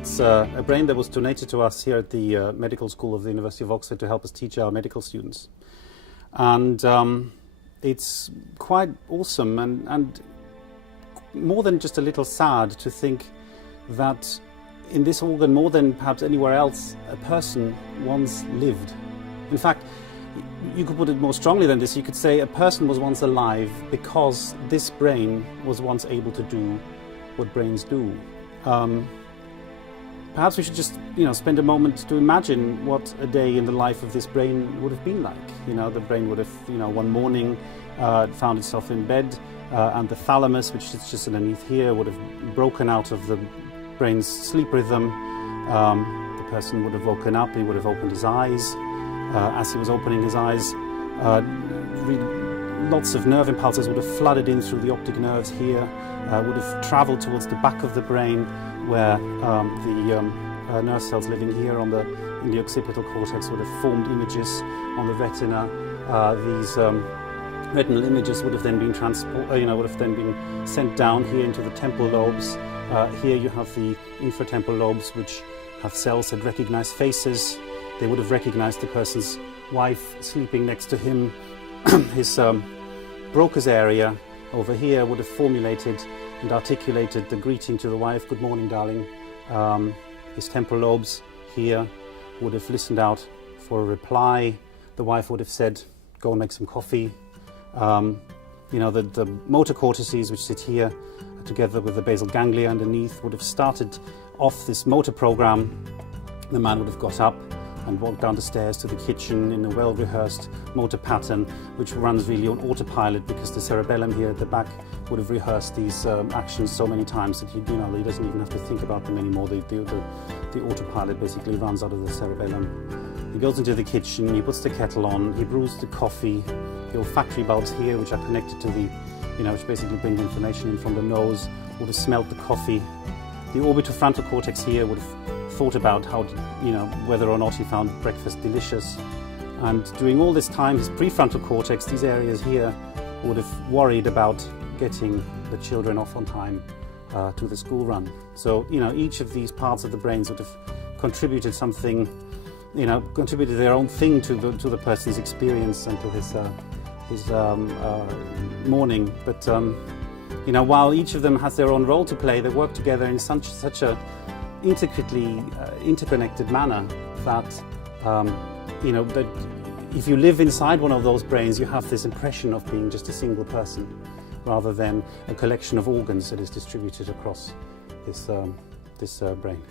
It's a brain that was donated to us here at the medical school of the University of Oxford to help us teach our medical students. And it's quite awesome and more than just a little sad to think that in this organ, more than perhaps anywhere else, a person once lived. In fact, you could put it more strongly than this. You could say a person was once alive because this brain was once able to do what brains do. Perhaps we should just, spend a moment to imagine what a day in the life of this brain would have been like. The brain would have, one morning found itself in bed, and the thalamus, which is just underneath here, would have broken out of the brain's sleep rhythm. The person would have woken up, he would have opened his eyes. As he was opening his eyes, lots of nerve impulses would have flooded in through the optic nerves here, would have travelled towards the back of the brain where the nerve cells living here in the occipital cortex would have formed images on the retina. These retinal images would have then been sent down here into the temporal lobes. Here you have the infratemporal lobes, which have cells that recognize faces. They would have recognized the person's wife sleeping next to him. His Broca's area over here would have formulated and articulated the greeting to the wife, "Good morning, darling." His temporal lobes here would have listened out for a reply. The wife would have said, "Go and make some coffee." The motor cortices, which sit here together with the basal ganglia underneath, would have started off this motor program. The man would have got up and walked down the stairs to the kitchen in a well-rehearsed motor pattern, which runs really on autopilot because the cerebellum here at the back would have rehearsed these actions so many times that he doesn't even have to think about them anymore. The autopilot basically runs out of the cerebellum. He goes into the kitchen, he puts the kettle on, he brews the coffee. The olfactory bulbs here, which are connected to which basically bring the information in from the nose, would have smelled the coffee. The orbitofrontal cortex here would have thought about whether or not he found breakfast delicious. And during all this time, his prefrontal cortex, these areas here, would have worried about getting the children off on time to the school run. So, each of these parts of the brains would have contributed something, contributed their own thing to the person's experience and to his morning. But, while each of them has their own role to play, they work together in such a intricately interconnected manner that that if you live inside one of those brains, you have this impression of being just a single person rather than a collection of organs that is distributed across this brain.